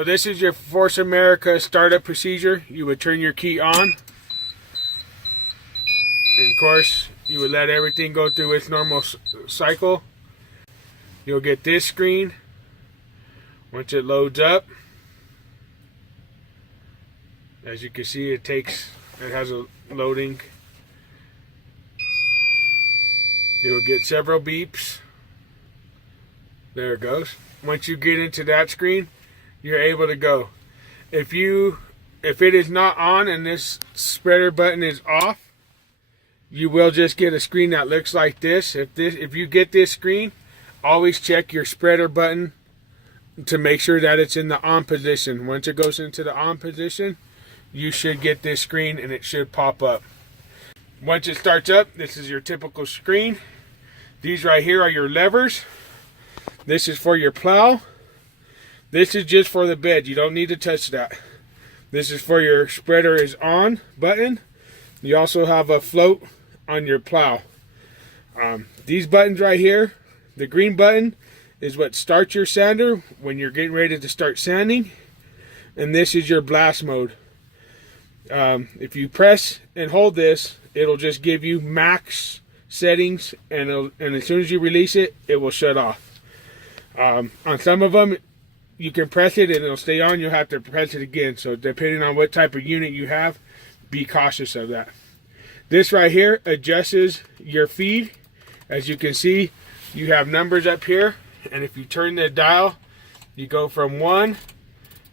So this is your Force America startup procedure. You would turn your key on. And of course, you would let everything go through its normal cycle. You'll get this screen once it loads up. As you can see, it has a loading. You will get several beeps. There it goes. Once you get into that screen, you're able to go. If it is not on and this spreader button is off, you will just get a screen that looks like this. If you get this screen, always check your spreader button to make sure that it's in the on position. Once it goes into the on position, you should get this screen and it should pop up. Once it starts up, this is your typical screen. These right here are your levers. This is for your plow. This is just for the bed. You don't need to touch that. This is for your spreader is on button. You also have a float on your plow. These buttons right here, the green button is what starts your sander when you're getting ready to start sanding. And this is your blast mode. If you press and hold this, it'll just give you max settings, and as soon as you release it, it will shut off. On some of them, you can press it and it'll stay on. You'll have to press it again. So depending on what type of unit you have, be cautious of that. This right here adjusts your feed. As you can see, you have numbers up here, and if you turn the dial, you go from 1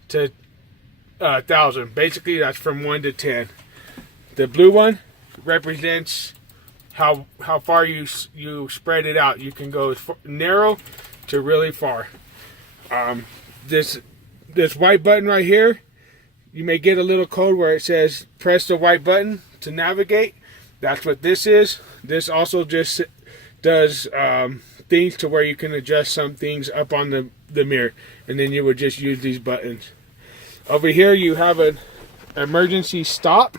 to 1,000. Basically, that's from 1 to 10. The blue one represents how far you spread it out. You can go narrow to really far. This white button right here, you may get a little code where it says press the white button to navigate. That's what this is. This also just does things to where you can adjust some things up on the mirror, and then you would just use these buttons. Over here you have an emergency stop,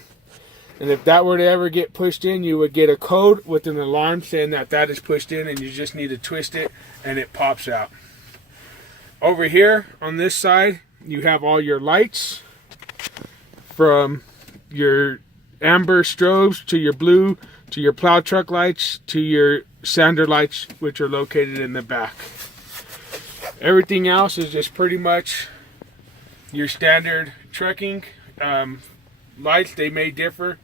and if that were to ever get pushed in, you would get a code with an alarm saying that is pushed in, and you just need to twist it and it pops out. Over here on this side, you have all your lights, from your amber strobes to your blue to your plow truck lights to your sander lights, which are located in the back. Everything else is just pretty much your standard trucking lights. They may differ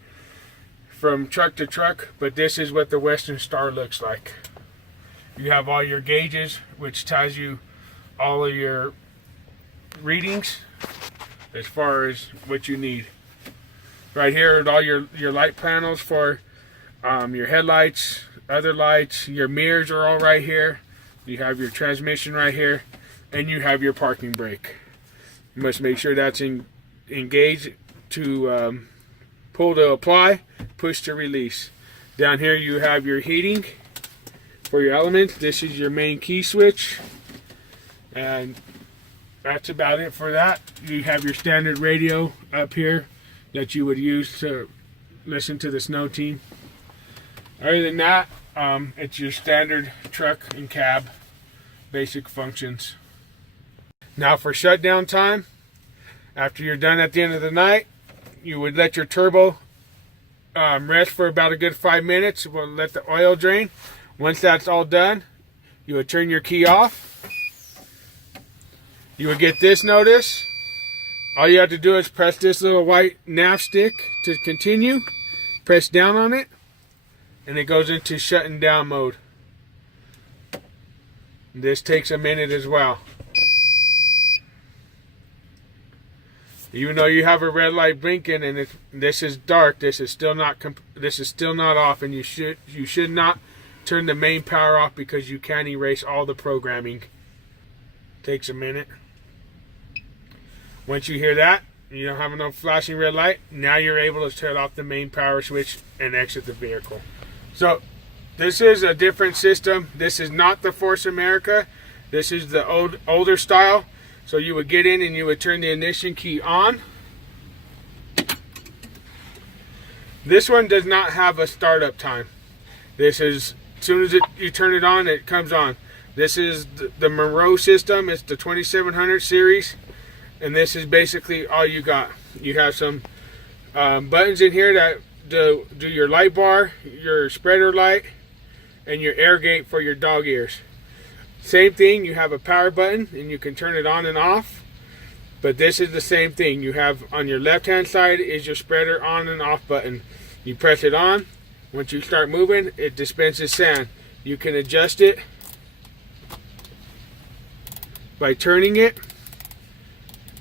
from truck to truck, but this is what the Western Star looks like. You have all your gauges, which tells you all of your readings as far as what you need. Right here are all your light panels for your headlights, other lights. Your mirrors are all right here. You have your transmission right here, and you have your parking brake. You must make sure that's engaged to pull to apply, push to release. Down here you have your heating for your elements. This is your main key switch, and that's about it for that. You have your standard radio up here that you would use to listen to the snow team. Other than that, it's your standard truck and cab basic functions. Now for shutdown time, after you're done at the end of the night, you would let your turbo rest for about a good 5 minutes. We'll let the oil drain. Once that's all done, you would turn your key off. You would get this notice. All you have to do is press this little white nav stick to continue. Press down on it, and it goes into shutting down mode. This takes a minute as well. Even though you have a red light blinking and this is dark, this is still not off, and you should not turn the main power off because you can erase all the programming. Takes a minute. Once you hear that, you don't have no flashing red light, now you're able to turn off the main power switch and exit the vehicle. So this is a different system. This is not the Force America. This is the older style. So you would get in and you would turn the ignition key on. This one does not have a startup time. This is, as soon as you turn it on, it comes on. This is the Monroe system. It's the 2700 series. And this is basically all you got. You have some buttons in here that do your light bar, your spreader light, and your air gate for your dog ears. Same thing, you have a power button and you can turn it on and off. But this is the same thing. You have on your left hand side is your spreader on and off button. You press it on. Once you start moving, it dispenses sand. You can adjust it by turning it,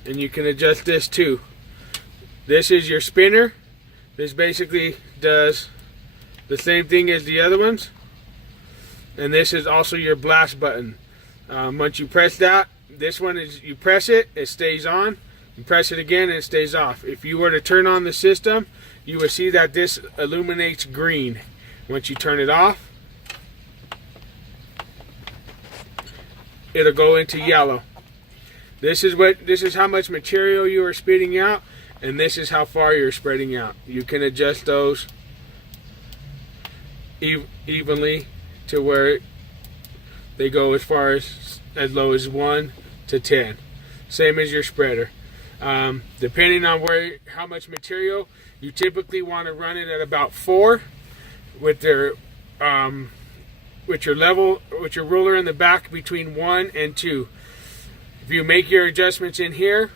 and you can adjust this too. This is your spinner. This basically does the same thing as the other ones. And this is also your blast button. Once you press that, this one is, you press it, it stays on. You press it again and it stays off. If you were to turn on the system, you will see that this illuminates green. Once you turn it off, it'll go into yellow. This is how much material you are spitting out, and this is how far you're spreading out. You can adjust those evenly to where they go as far as low as 1 to 10. Same as your spreader. Depending on how much material, you typically want to run it at about 4 with your ruler in the back between 1 and 2. If you make your adjustments in here,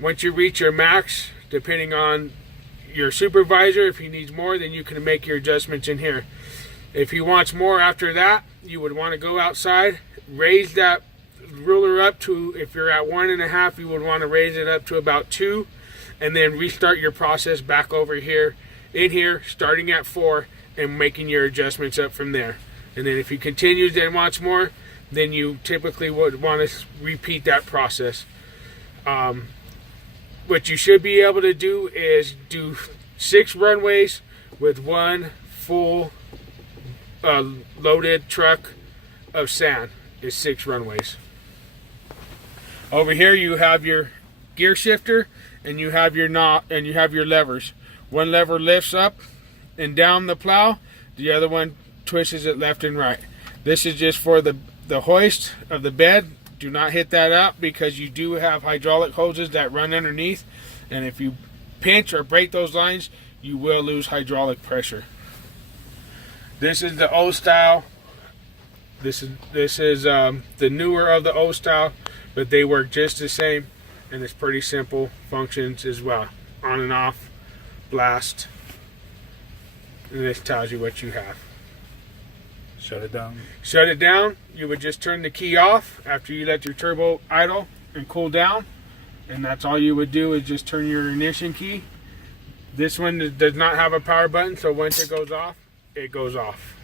once you reach your max, depending on your supervisor, if he needs more, then you can make your adjustments in here. If he wants more after that, you would want to go outside, raise that ruler up to, if you're at 1.5, you would want to raise it up to about 2, and then restart your process back over here, in here, starting at 4, and making your adjustments up from there. And then if he continues and wants more, then you typically would want to repeat that process. What you should be able to do is do 6 runways with 1 full loaded truck of sand. Is 6 runways. Over here you have your gear shifter, and you have your knot, and you have your levers. One lever lifts up and down the plow, the other one twists it left and right. This is just for the hoist of the bed. Do not hit that up, because you do have hydraulic hoses that run underneath, and if you pinch or break those lines, you will lose hydraulic pressure. This is the old style. This is the newer of the old style, but they work just the same, and it's pretty simple functions as well. On and off, blast, and this tells you what you have. Shut it down. Shut it down. You would just turn the key off after you let your turbo idle and cool down, and that's all you would do, is just turn your ignition key. This one does not have a power button, so once it goes off, it goes off.